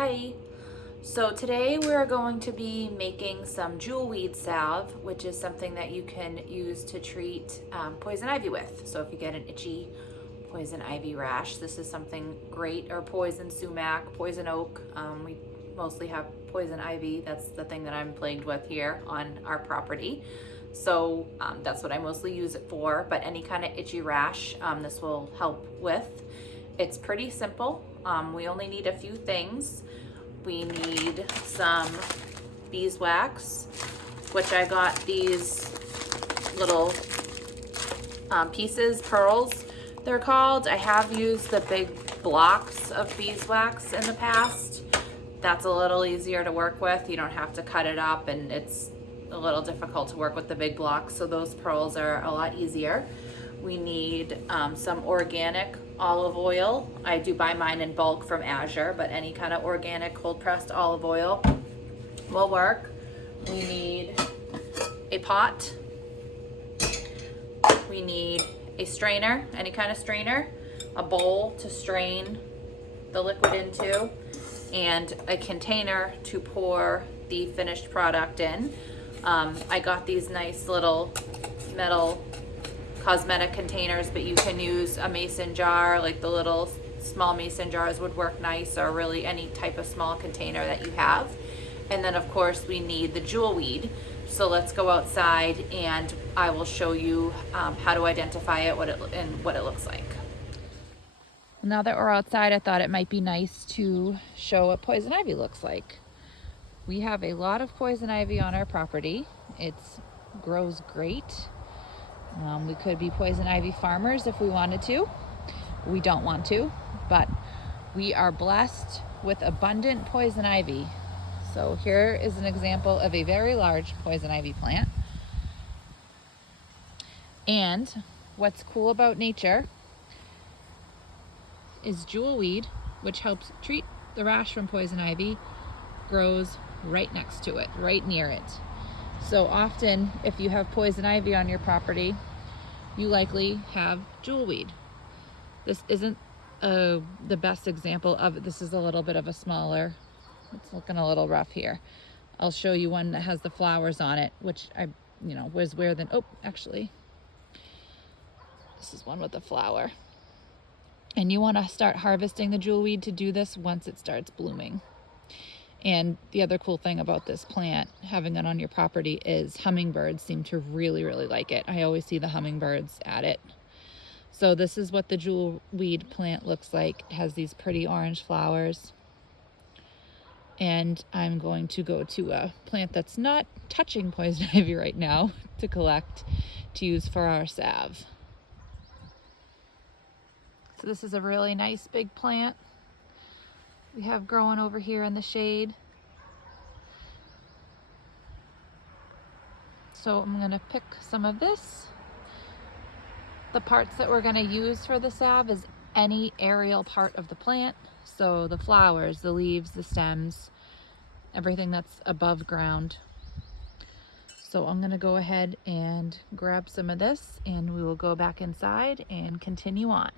Hi. So today we're going to be making some Jewelweed salve, which is something that you can use to treat poison ivy with. So if you get an itchy poison ivy rash, this is something great, or poison sumac, poison oak. We mostly have poison ivy. That's the thing that I'm plagued with here on our property. So that's what I mostly use it for, but any kind of itchy rash, this will help with. It's pretty simple. We only need a few things. We need some beeswax, which I got these little pieces, pearls they're called. I have used the big blocks of beeswax in the past. That's a little easier to work with. You don't have to cut it up, and it's a little difficult to work with the big blocks, so those pearls are a lot easier. We need some organic olive oil. I do buy mine in bulk from Azure, but any kind of organic cold pressed olive oil will work. We need a pot. We need a strainer, any kind of strainer, a bowl to strain the liquid into, and a container to pour the finished product in. I got these nice little metal cosmetic containers, but you can use a mason jar, like the little small mason jars would work nice, or really any type of small container that you have. And then of course we need the Jewelweed. So let's go outside and I will show you how to identify it, and what it looks like. Now that we're outside, I thought it might be nice to show what poison ivy looks like. We have a lot of poison ivy on our property. It grows great. We could be poison ivy farmers if we wanted to. We don't want to, but we are blessed with abundant poison ivy. So here is an example of a very large poison ivy plant. And what's cool about nature is Jewelweed, which helps treat the rash from poison ivy, grows right next to it, right near it. So often, if you have poison ivy on your property, you likely have Jewelweed. This isn't the best example of it. This is a little bit of a smaller, it's looking a little rough here. I'll show you one that has the flowers on it, which was where then, actually, this is one with the flower. And you want to start harvesting the Jewelweed to do this once it starts blooming. And the other cool thing about this plant, having it on your property, is hummingbirds seem to really, really like it. I always see the hummingbirds at it. So this is what the Jewelweed plant looks like. It has these pretty orange flowers. And I'm going to go to a plant that's not touching poison ivy right now to collect, to use for our salve. So this is a really nice big plant we have growing over here in the shade. So I'm going to pick some of this. The parts that we're going to use for the salve is any aerial part of the plant. So the flowers, the leaves, the stems, everything that's above ground. So I'm going to go ahead and grab some of this, and we will go back inside and continue on.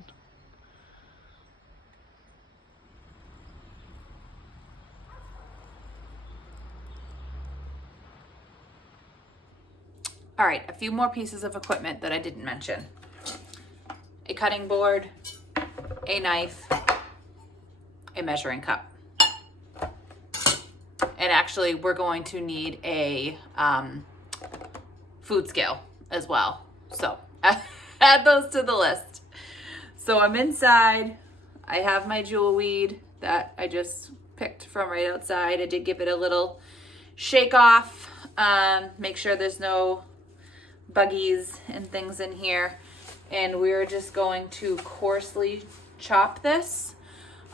All right, a few more pieces of equipment that I didn't mention. A cutting board, a knife, a measuring cup. And actually, we're going to need a food scale as well. So add those to the list. So I'm inside. I have my Jewelweed that I just picked from right outside. I did give it a little shake off. Make sure there's no buggies and things in here, and we're just going to coarsely chop this.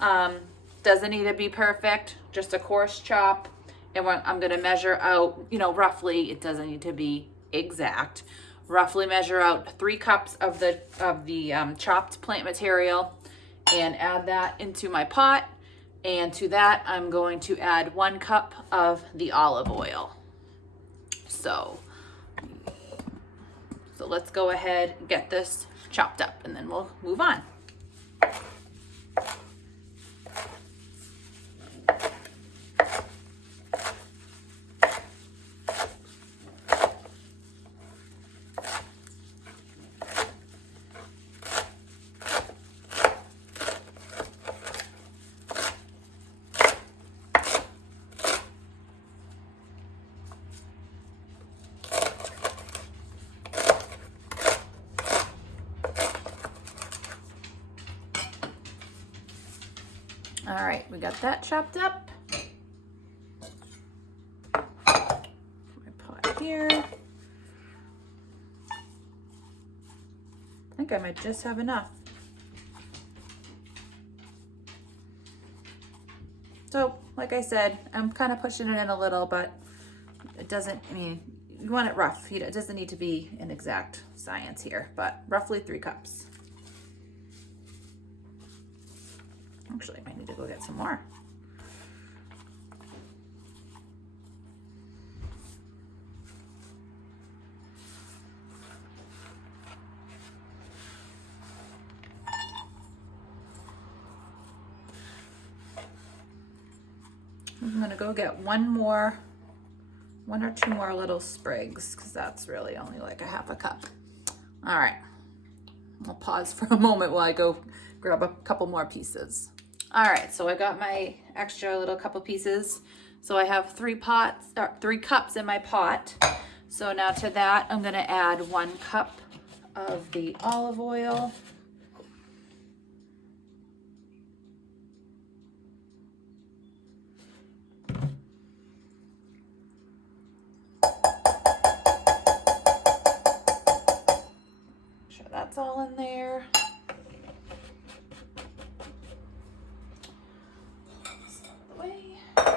Doesn't need to be perfect, just a coarse chop. And I'm going to measure out, roughly, it doesn't need to be exact, roughly measure out 3 cups of the chopped plant material and add that into my pot. And to that, I'm going to add 1 cup of the olive oil. So let's go ahead and get this chopped up, and then we'll move on. All right, we got that chopped up. My pot here. I think I might just have enough. So, like I said, I'm kind of pushing it in a little, but it doesn't, I mean, you want it rough. It doesn't need to be an exact science here, but roughly 3 cups. Actually, I might need to go get some more. I'm gonna go get one or 2 more little sprigs, because that's really only like a 1/2 cup. All right, I'll pause for a moment while I go grab a couple more pieces. All right, so I got my extra little couple pieces. So I have 3 cups in my pot. So now to that, I'm gonna add 1 cup of the olive oil. Sure that's all in there.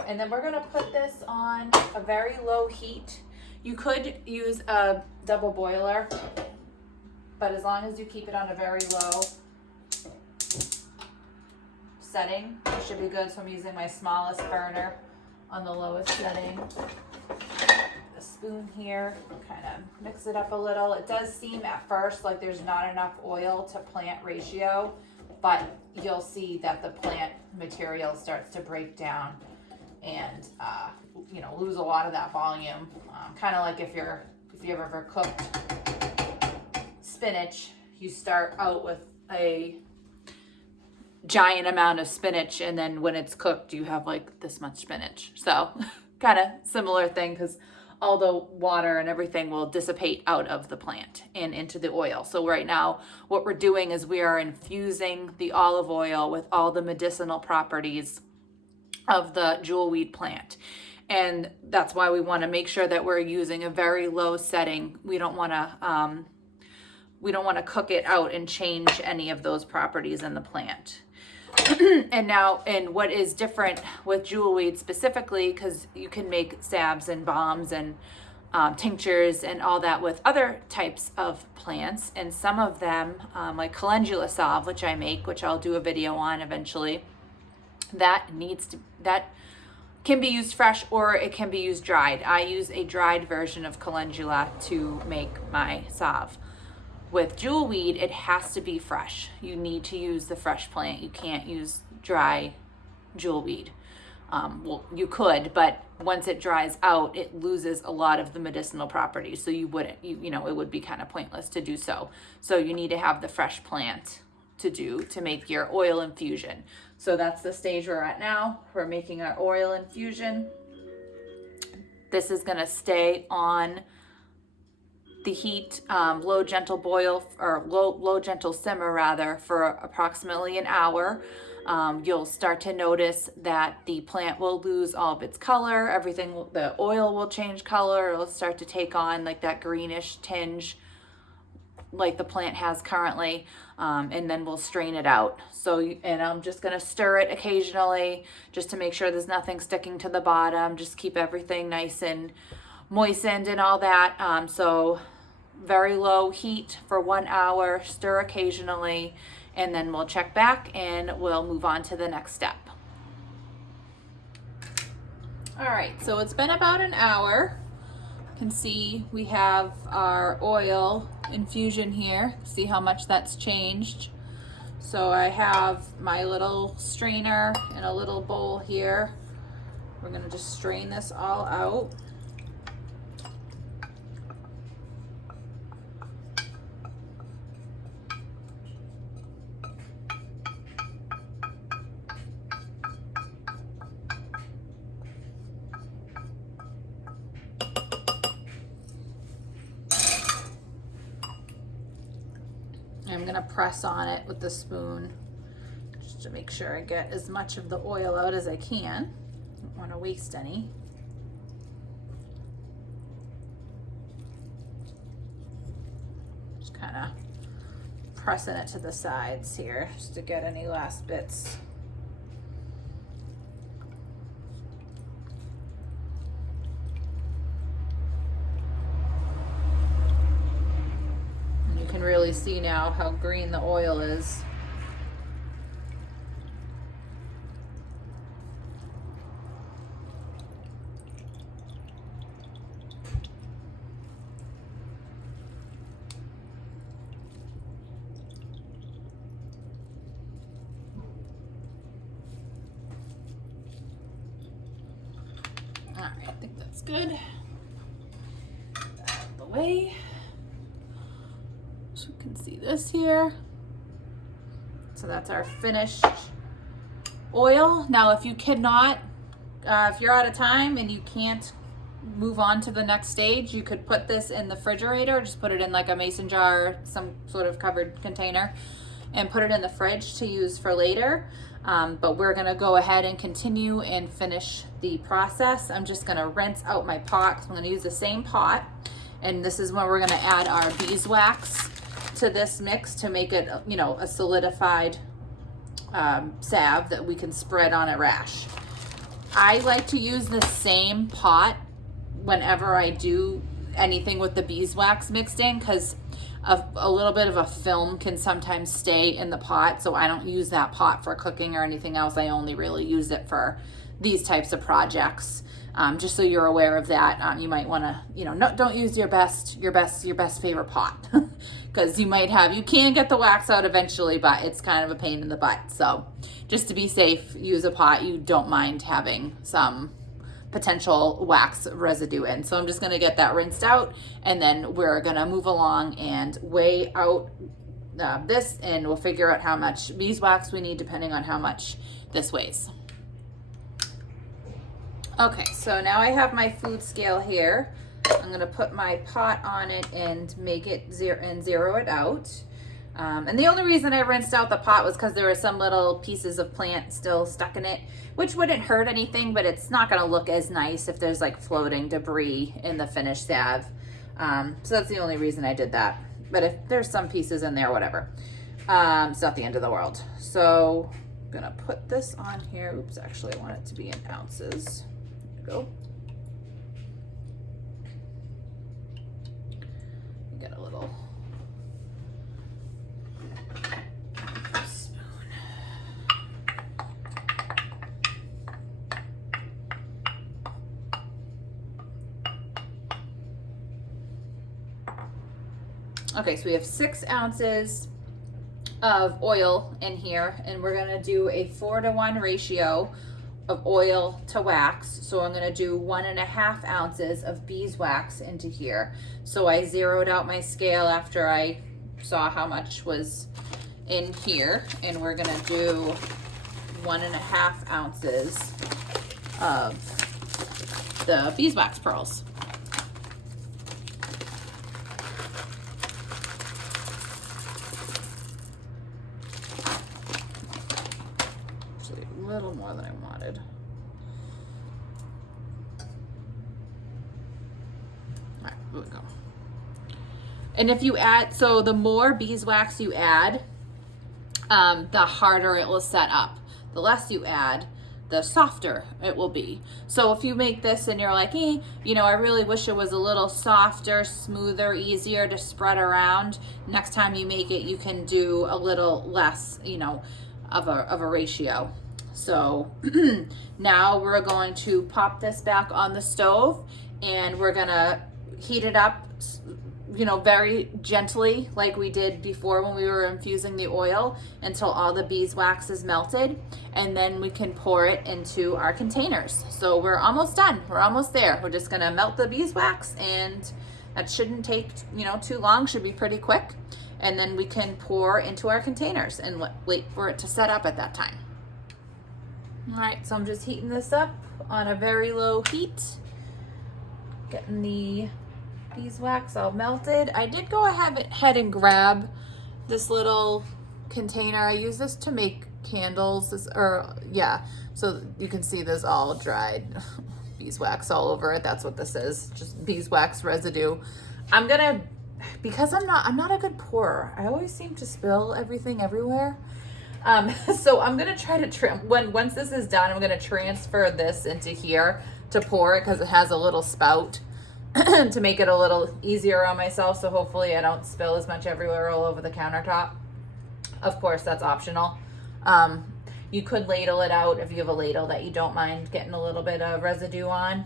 And then we're gonna put this on a very low heat. You could use a double boiler, but as long as you keep it on a very low setting, it should be good. So I'm using my smallest burner on the lowest setting. A spoon here, kind of mix it up a little. It does seem at first like there's not enough oil to plant ratio, but you'll see that the plant material starts to break down and you know, lose a lot of that volume. Kind of like if you've ever cooked spinach, you start out with a giant amount of spinach, and then when it's cooked, you have like this much spinach. So kind of similar thing, because all the water and everything will dissipate out of the plant and into the oil. So right now, what we're doing is we are infusing the olive oil with all the medicinal properties of the jewelweed plant. And that's why we want to make sure that we're using a very low setting. We don't want to cook it out and change any of those properties in the plant. And what is different with jewelweed specifically, because you can make salves and balms and tinctures and all that with other types of plants, and some of them, like calendula salve, which I make, which I'll do a video on eventually, that can be used fresh or it can be used dried. I use a dried version of calendula to make my salve. With jewelweed, it has to be fresh. You need to use the fresh plant. You can't use dry jewelweed. Well, you could, but once it dries out, it loses a lot of the medicinal properties. So you wouldn't, you know, it would be kind of pointless to do so. So you need to have the fresh plant to make your oil infusion. So that's the stage we're at now. We're making our oil infusion. This is gonna stay on the heat, low gentle boil, or low gentle simmer rather, for approximately an hour. You'll start to notice that the plant will lose all of its color. The oil will change color. It'll start to take on like that greenish tinge like the plant has currently, and then we'll strain it out. And I'm just gonna stir it occasionally just to make sure there's nothing sticking to the bottom. Just keep everything nice and moistened and all that. So very low heat for 1 hour, stir occasionally, and then we'll check back and we'll move on to the next step. All right, so it's been about an hour. You can see we have our oil infusion here. See how much that's changed. So I have my little strainer and a little bowl here. We're gonna just strain this all out. I'm gonna press on it with the spoon just just to make sure I get as much of the oil out as I can. Don't want to waste any. Just kind of pressing it to the sides here just to get any last bits. And you can really see now how green the oil is. All right, I think that's good. Get that out of the way. So you can see this here. So that's our finished oil. Now, if you cannot, if you're out of time and you can't move on to the next stage, you could put this in the refrigerator. Just put it in like a mason jar, some sort of covered container, and put it in the fridge to use for later. But we're gonna go ahead and continue and finish the process. I'm just gonna rinse out my pot. I'm gonna use the same pot, and this is when we're gonna add our beeswax to this mix to make it, you know, a solidified salve that we can spread on a rash. I like to use the same pot whenever I do anything with the beeswax mixed in, because a little bit of a film can sometimes stay in the pot, so I don't use that pot for cooking or anything else. I only really use it for these types of projects. Just so you're aware of that, you might want to, you know, don't use your best favorite pot, because you can get the wax out eventually, but it's kind of a pain in the butt. So just to be safe, use a pot you don't mind having some potential wax residue in. So I'm just going to get that rinsed out, and then we're going to move along and weigh out this, and we'll figure out how much beeswax we need depending on how much this weighs. Okay, so now I have my food scale here. I'm going to put my pot on it and make it zero it out. And the only reason I rinsed out the pot was because there were some little pieces of plant still stuck in it, which wouldn't hurt anything, but it's not going to look as nice if there's like floating debris in the finished salve. So that's the only reason I did that. But if there's some pieces in there, whatever. It's not the end of the world. So I'm going to put this on here. Oops, actually I want it to be in ounces. There we go. Get a little spoon. Okay, so we have 6 ounces of oil in here, and we're gonna do a 4-to-1 ratio of oil to wax. So I'm gonna do 1.5 ounces of beeswax into here. So I zeroed out my scale after I saw how much was in here, and we're gonna do 1.5 ounces of the beeswax pearls. Actually, a little more than I wanted. All right, here we go. And if you add, so the more beeswax you add, the harder it will set up. The less you add, the softer it will be. So if you make this and you're like, hey, you know, I really wish it was a little softer, smoother, easier to spread around, next time you make it, you can do a little less, you know, of a ratio. So now we're going to pop this back on the stove, and we're gonna heat it up, you know, very gently like we did before when we were infusing the oil, until all the beeswax is melted, and then we can pour it into our containers. So we're almost done. We're almost there. We're just gonna melt the beeswax, and that shouldn't take, you know, too long, should be pretty quick. And then we can pour into our containers and wait for it to set up at that time. All right, so I'm just heating this up on a very low heat, getting the beeswax all melted. I did go ahead and grab this little container. I use this to make candles, or yeah, so you can see there's all dried beeswax all over it. That's what this is, just beeswax residue. I'm gonna, because I'm not a good pourer, I always seem to spill everything everywhere. So I'm gonna try to once this is done, I'm gonna transfer this into here to pour it, because it has a little spout to make it a little easier on myself. So hopefully I don't spill as much everywhere all over the countertop. Of course, that's optional. You could ladle it out if you have a ladle that you don't mind getting a little bit of residue on.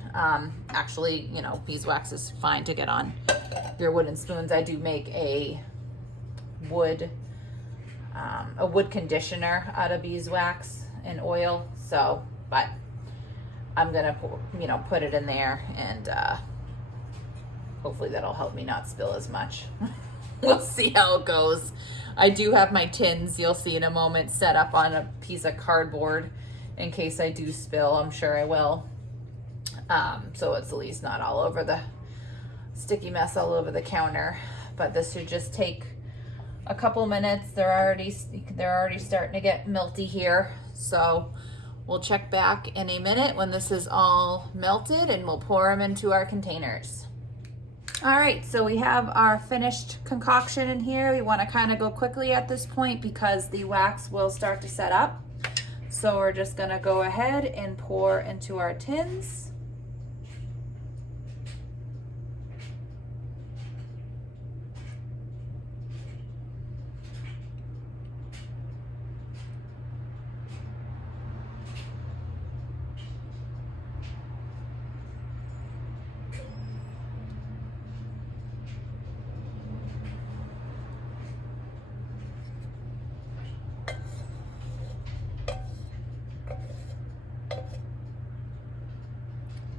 Actually, you know, beeswax is fine to get on your wooden spoons. I do make a wood conditioner out of beeswax and oil. So, but I'm gonna, you know, put it in there, and hopefully that'll help me not spill as much. We'll see how it goes. I do have my tins, you'll see in a moment, set up on a piece of cardboard in case I do spill. I'm sure I will. So it's at least not all over the sticky mess all over the counter. But this should just take a couple minutes. They're already starting to get melty here. So we'll check back in a minute when this is all melted, and we'll pour them into our containers. All right, so we have our finished concoction in here. We want to kind of go quickly at this point because the wax will start to set up. So we're just going to go ahead and pour into our tins.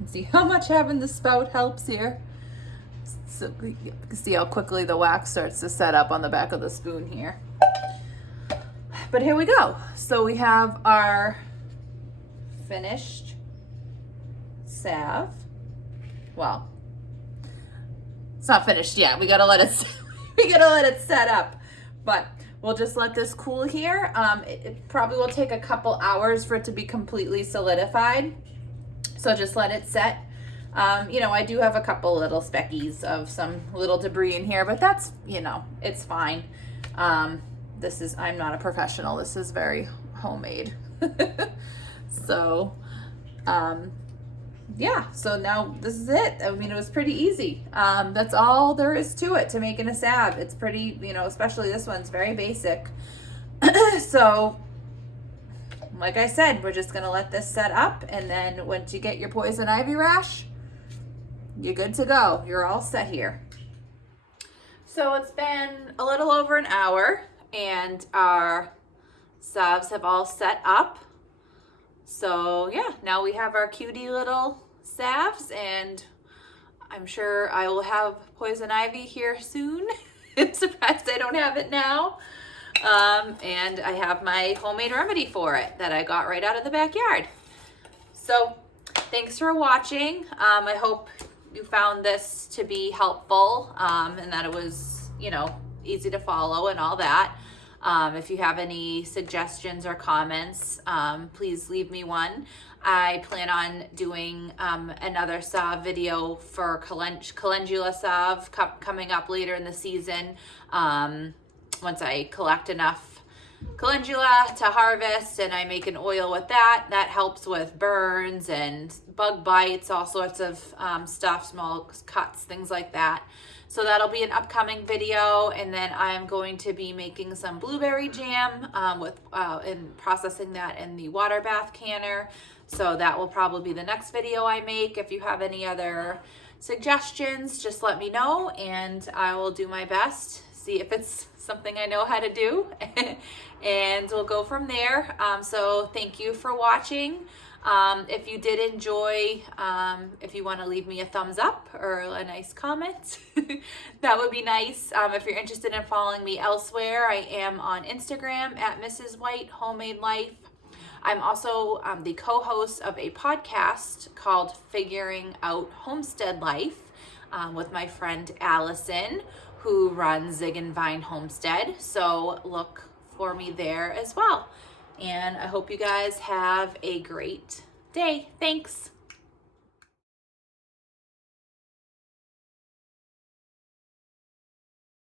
See how much having the spout helps here. So you can see how quickly the wax starts to set up on the back of the spoon here. But here we go. So we have our finished salve. Well, it's not finished yet. We gotta let it set up. But we'll just let this cool here. It probably will take a couple hours for it to be completely solidified. So just let it set. You know, I do have a couple little speckies of some little debris in here, but that's, you know, it's fine. I'm not a professional. This is very homemade. So, yeah, so now this is it. I mean, it was pretty easy. That's all there is to it, to making a salve. It's pretty, you know, especially this one's very basic. So, like I said, we're just gonna let this set up, and then once you get your poison ivy rash, you're good to go. You're all set here. So it's been a little over an hour, and our salves have all set up. So yeah, now we have our cutie little salves, and I'm sure I will have poison ivy here soon. I'm surprised I don't have it now. And I have my homemade remedy for it that I got right out of the backyard. So thanks for watching. I hope you found this to be helpful, and that it was, you know, easy to follow and all that. If you have any suggestions or comments, please leave me one. I plan on doing another salve video for calendula salve coming up later in the season. Once I collect enough calendula to harvest and I make an oil with that, that helps with burns and bug bites, all sorts of stuff, small cuts, things like that. So that'll be an upcoming video, and then I'm going to be making some blueberry jam and processing that in the water bath canner. So that will probably be the next video I make. If you have any other suggestions, just let me know, and I will do my best, see if it's something I know how to do, and we'll go from there. So thank you for watching. If you did enjoy, if you want to leave me a thumbs up or a nice comment, that would be nice. If you're interested in following me elsewhere, I am on Instagram at Mrs. White Homemade Life. I'm also the co-host of a podcast called Figuring Out Homestead Life with my friend Allison, who runs Zig and Vine Homestead. So look for me there as well. And I hope you guys have a great day. Thanks.